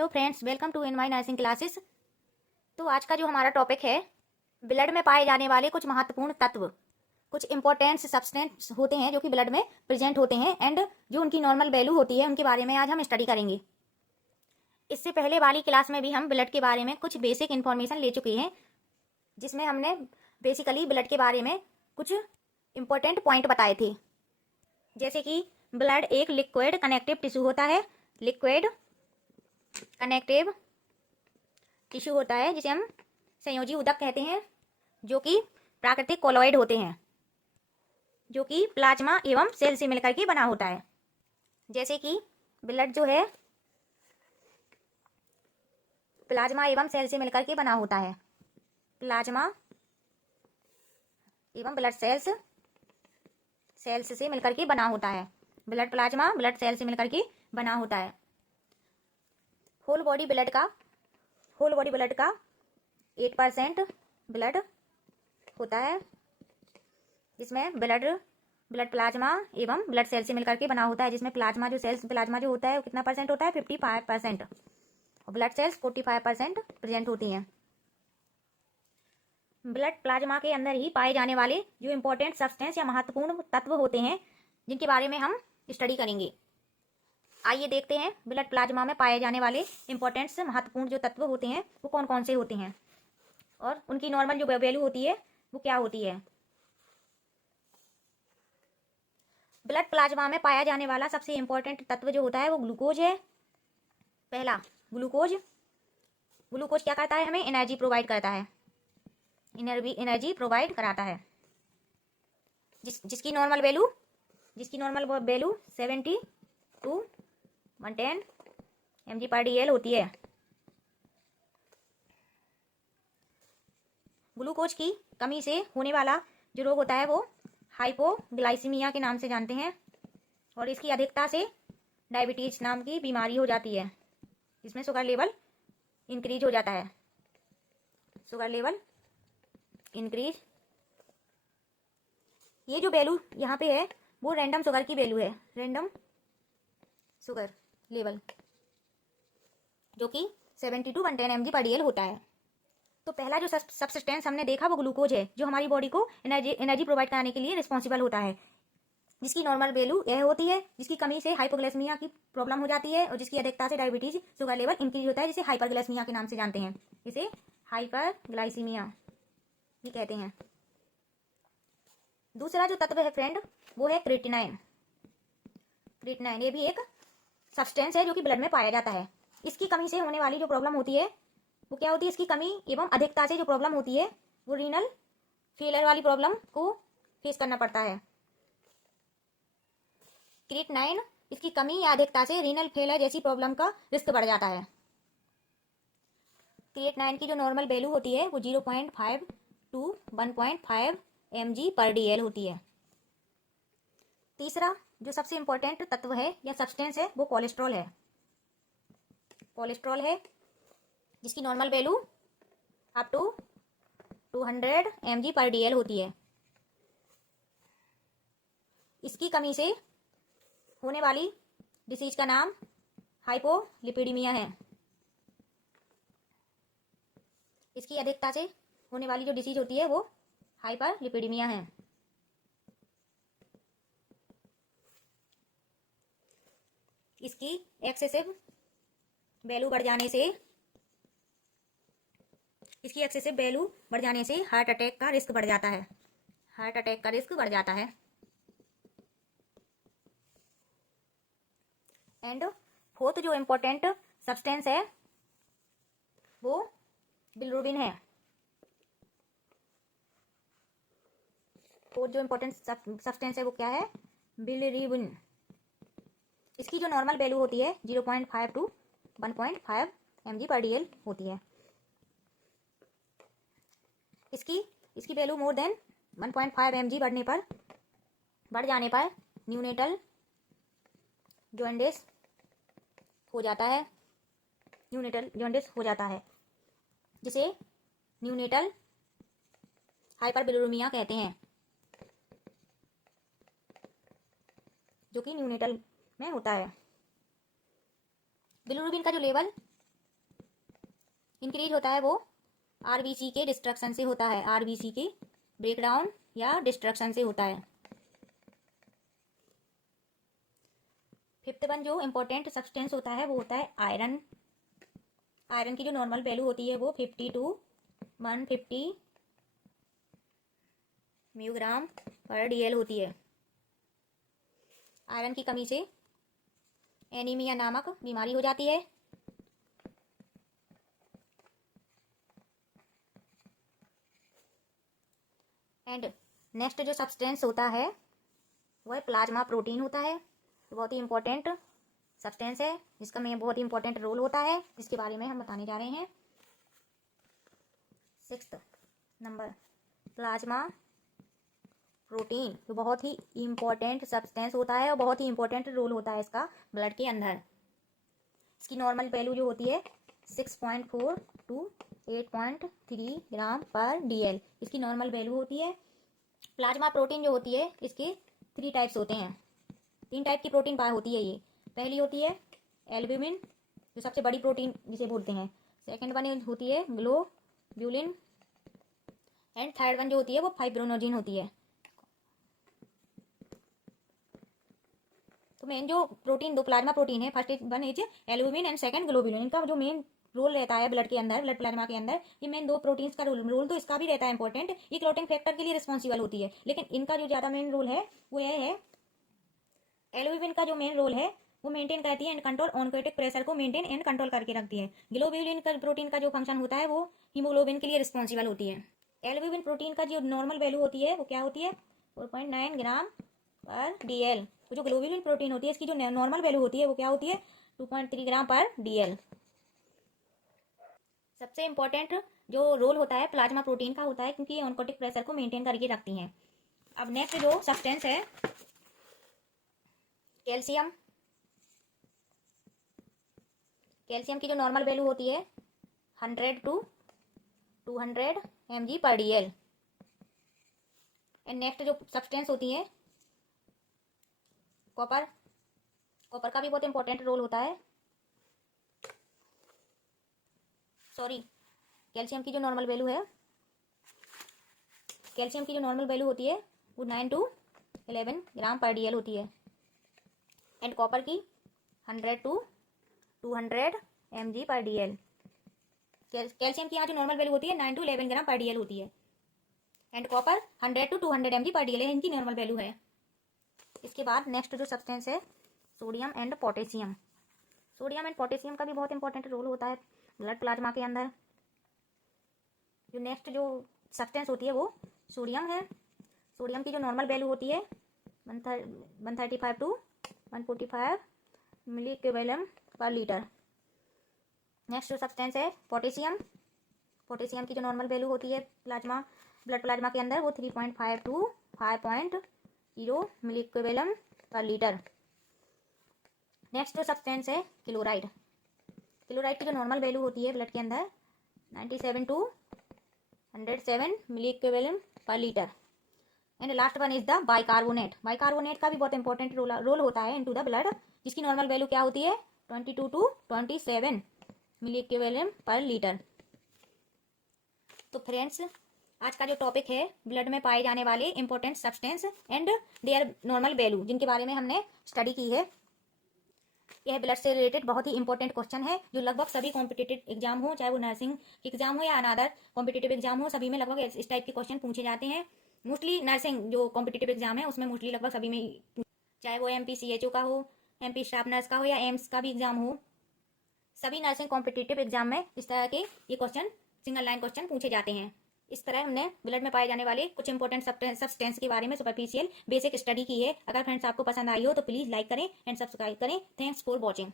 Hello friends, welcome to in my nursing classes. तो आज का जो हमारा टॉपिक है, ब्लड में पाए जाने वाले कुछ महत्वपूर्ण तत्व, कुछ इंपॉर्टेंट सब्सटेंस होते हैं जो कि ब्लड में प्रेजेंट होते हैं एंड जो उनकी नॉर्मल वैल्यू होती है, उनके बारे में आज हम स्टडी करेंगे। इससे पहले वाली क्लास में भी हम ब्लड के बारे में कुछ बेसिक इन्फॉर्मेशन ले चुके हैं, जिसमें हमने बेसिकली ब्लड के बारे में कुछ इंपॉर्टेंट पॉइंट बताए थे, जैसे कि ब्लड एक लिक्विड कनेक्टिव टिश्यू होता है। लिक्विड कनेक्टिव टिश्यू होता है जिसे हम संयोजी ऊतक कहते हैं, जो कि प्राकृतिक कोलॉइड होते हैं, जो कि प्लाज्मा एवं सेल से मिलकर के बना होता है। जैसे कि ब्लड जो है प्लाज्मा एवं सेल से मिलकर के बना होता है। प्लाज्मा एवं ब्लड सेल्स से मिलकर के बना होता है। ब्लड प्लाज्मा ब्लड सेल से मिलकर के बना होता है। होल बॉडी ब्लड का 8% ब्लड होता है, जिसमें ब्लड प्लाज्मा एवं ब्लड सेल से मिलकर के बना होता है, जिसमें प्लाज्मा जो होता है वो कितना परसेंट होता है, 55%, और ब्लड सेल्स 45% प्रेजेंट होती हैं। ब्लड प्लाज्मा के अंदर ही पाए जाने वाले जो इंपॉर्टेंट सब्सटेंस या महत्वपूर्ण तत्व होते हैं, जिनके बारे में हम स्टडी करेंगे। आइए देखते हैं ब्लड प्लाज्मा में पाए जाने वाले इंपॉर्टेंट महत्वपूर्ण जो तत्व होते हैं वो कौन कौन से होते हैं और उनकी नॉर्मल जो वैल्यू होती है वो क्या होती है। ब्लड प्लाज्मा में पाया जाने वाला सबसे इंपॉर्टेंट तत्व जो होता है वो ग्लूकोज है। पहला, ग्लूकोज क्या करता है, हमें एनर्जी प्रोवाइड करता है, एनर्जी प्रोवाइड कराता है, जिसकी नॉर्मल वैल्यू 70 to 110 mg/dl होती है। ग्लूकोज की कमी से होने वाला जो रोग होता है वो हाइपोग्लाइसीमिया के नाम से जानते हैं, और इसकी अधिकता से डायबिटीज नाम की बीमारी हो जाती है, जिसमें शुगर लेवल इंक्रीज हो जाता है। ये जो वैल्यू यहाँ पे है वो रैंडम शुगर की वैल्यू है, रैंडम शुगर लेवल, जो कि 70 to 110 mg/dl होता है। तो पहला जो सब्सटेंस हमने देखा वो ग्लूकोज है, जो हमारी बॉडी को एनर्जी प्रोवाइड कराने के लिए रिस्पॉन्सिबल होता है, जिसकी नॉर्मल वैल्यू यह होती है, जिसकी कमी से हाइपोग्लाइसीमिया की प्रॉब्लम हो जाती है, और जिसकी अधिकता से डायबिटीज शुगर लेवल इंक्रीज होता है, जिसे हाइपरग्लाइसीमिया के नाम से जानते हैं, इसे हाइपरग्लाइसीमिया भी कहते हैं। दूसरा जो तत्व है फ्रेंड वो है क्रिएटिनाइन। ये भी एक सब्सटेंस है जो कि ब्लड में पाया जाता है। इसकी कमी से होने वाली जो प्रॉब्लम होती है वो क्या होती है, इसकी कमी एवं अधिकता से जो प्रॉब्लम होती है वो रीनल फेलियर वाली प्रॉब्लम को फेस करना पड़ता है। क्रिएटिनाइन इसकी कमी या अधिकता से रीनल फेलियर जैसी प्रॉब्लम का रिस्क बढ़ जाता है। क्रिएटिनाइन की जो नॉर्मल वैल्यू होती है वो 0.5 to 1.5 mg/dl होती है। तीसरा जो सबसे इंपॉर्टेंट तत्व है या सब्सटेंस है वो कोलेस्ट्रॉल है, जिसकी normal value up to 200 mg/dl होती है। इसकी कमी से होने वाली डिसीज का नाम हाइपोलिपिडीमिया है। इसकी अधिकता से होने वाली जो डिसीज होती है वो हाइपरलिपिडीमिया है। इसकी एक्सेसिव वैल्यू बढ़ जाने से हार्ट अटैक का रिस्क बढ़ जाता है। एंड फोर्थ जो इम्पोर्टेंट सब्सटेंस है वो बिलिरुबिन है। फोर्थ जो इम्पोर्टेंट सब्सटेंस है वो क्या है, बिलिरुबिन। इसकी जो नॉर्मल वैल्यू होती है 0.5 to 1.5 mg/dl होती है। इसकी वैल्यू मोर देन 1.5 mg बढ़ जाने पर न्यूनेटल जॉन्डिस हो जाता है, जिसे न्यूनेटल हाइपरबिलिरुबिया कहते हैं, जो कि न्यूनेटल में होता है। बिलिरुबिन का जो लेवल इंक्रीज होता है वो आरबीसी के डिस्ट्रक्शन से होता है, आरबीसी की ब्रेकडाउन या डिस्ट्रक्शन से होता है। फिफ्थ वन जो इम्पोर्टेंट सब्सटेंस होता है वो होता है आयरन। आयरन की जो नॉर्मल वैल्यू होती है वो 50 to 150 म्यूग्राम पर डीएल होती है। आयरन की कमी से एनीमिया नामक बीमारी हो जाती है। एंड नेक्स्ट जो सब्सटेंस होता है वह प्लाज्मा प्रोटीन होता है। तो बहुत ही इंपॉर्टेंट सब्सटेंस है जिसका में बहुत ही इंपॉर्टेंट रोल होता है, जिसके बारे में हम बताने जा रहे हैं। 6th नंबर प्लाज्मा प्रोटीन, जो बहुत ही इंपॉर्टेंट सब्सटेंस होता है और बहुत ही इंपॉर्टेंट रोल होता है इसका ब्लड के अंदर। इसकी नॉर्मल वैल्यू जो होती है 6.4 to 8.3 ग्राम पर डीएल इसकी नॉर्मल वैल्यू होती है। प्लाज्मा प्रोटीन जो होती है इसके 3 टाइप्स होते हैं, 3 टाइप की प्रोटीन पाई होती है ये। पहली होती है एल्ब्यूमिन, जो सबसे बड़ी प्रोटीन जिसे बोलते हैं। सेकंड वन होती है ग्लोब्यूलिन एंड थर्ड वन जो होती है वो फाइब्रोनोजिन होती है। तो मेन जो प्रोटीन दो प्लाज्मा प्रोटीन है, first one is albumin and second globulin. इनका जो मेन रोल रहता है ब्लड के अंदर, ब्लड प्लाज्मा के अंदर, ये मेन दो प्रोटीन्स का रोल तो इसका भी रहता है इंपॉर्टेंट। ये क्लॉटिंग फैक्टर के लिए रिस्पॉन्सिबल होती है, लेकिन इनका जो ज्यादा मेन रोल है वो यह है एल्ब्यूमिन का जो मेन रोल है वो मेंटेन करती है एंड कंट्रोल ऑनकोटिक प्रेशर को मेंटेन एंड कंट्रोल करके रखती है। ग्लोब्यूलिन का प्रोटीन का जो फंक्शन होता है वो हीमोग्लोबिन के लिए रिस्पॉन्सिबल होती है। एल्ब्यूमिन प्रोटीन का जो नॉर्मल वैल्यू होती है वो क्या होती है 4.9 ग्राम पर डीएल। तो जो ग्लोब्यूलिन प्रोटीन होती है इसकी जो नॉर्मल वैल्यू होती है वो क्या होती है 2.3 ग्राम पर डीएल। सबसे इंपॉर्टेंट जो रोल होता है प्लाज्मा प्रोटीन का होता है, क्योंकि ये ऑनकोटिक प्रेशर को मेंटेन करके रखती हैं। अब नेक्स्ट जो सब्सटेंस है कैल्शियम। कैल्शियम की जो नॉर्मल वैल्यू होती है 100 to 200 mg पर डीएल। एंड नेक्स्ट जो सब्सटेंस होती है कॉपर। कॉपर का भी बहुत इंपॉर्टेंट रोल होता है। कैल्शियम की जो नॉर्मल वैल्यू है, कैल्शियम की जो नॉर्मल वैल्यू होती है वो 9 to 11 ग्राम पर डीएल होती है। एंड कॉपर की 100 to 200 mg पर डीएल। कैल्शियम की यहाँ जो नॉर्मल वैल्यू होती है 9 to 11 ग्राम पर डीएल होती है। एंड कॉपर 100 to 200 mg पर डीएल इनकी नॉर्मल वैल्यू है। इसके बाद नेक्स्ट जो सब्सटेंस है sodium and potassium. Sodium and potassium का भी बहुत इंपॉर्टेंट रोल होता है ब्लड प्लाज्मा के अंदर। जो नेक्स्ट जो सब्सटेंस होती है वो सोडियम है। सोडियम की जो नॉर्मल वैल्यू होती है 135 to 145 milliequivalent per litre. Next जो सब्सटेंस है पोटेशियम। पोटेशियम की जो नॉर्मल वैल्यू होती है ब्लड प्लाज्मा के अंदर वो 3.5 to 5.0 milliequivalent per litre. Next जो सब्सटेंस है क्लोराइड। क्लोराइड की जो नॉर्मल वैल्यू होती है ब्लड के अंदर 97 to 107 milliequivalent per litre. And last one is the bicarbonate. Bicarbonate का भी बहुत इंपॉर्टेंट रोल होता है इनटू द ब्लड, जिसकी नॉर्मल वैल्यू क्या होती है 22 to 27 milliequivalent per litre. तो फ्रेंड्स आज का जो टॉपिक है ब्लड में पाए जाने वाले important substance and there normal value, जिनके बारे में हमने स्टडी की है। यह ब्लड से रिलेटेड बहुत ही इंपॉर्टेंट क्वेश्चन है जो लगभग सभी कॉम्पिटिटिव एग्जाम हो, चाहे वो नर्सिंग एग्जाम हो या अनदर कॉम्पिटिटिव एग्जाम हो, सभी में लगभग इस टाइप के क्वेश्चन पूछे जाते हैं। मोस्टली नर्सिंग जो कॉम्पिटिटिव एग्जाम है उसमें मोस्टली लगभग सभी में, चाहे वो MPCHO का हो, MP स्टाफ नर्स का हो या एम्स का भी एग्जाम हो, सभी नर्सिंग कॉम्पिटिटिव एग्जाम में इस तरह के ये क्वेश्चन सिंगल लाइन क्वेश्चन पूछे जाते हैं। इस तरह हमने ब्लड में पाए जाने वाले कुछ इंपॉर्टेंट सब्सटेंस के बारे में सुपरफिशियल बेसिक स्टडी की है। अगर फ्रेंड्स आपको पसंद आई हो तो प्लीज लाइक करें एंड सब्सक्राइब करें। Thanks for watching.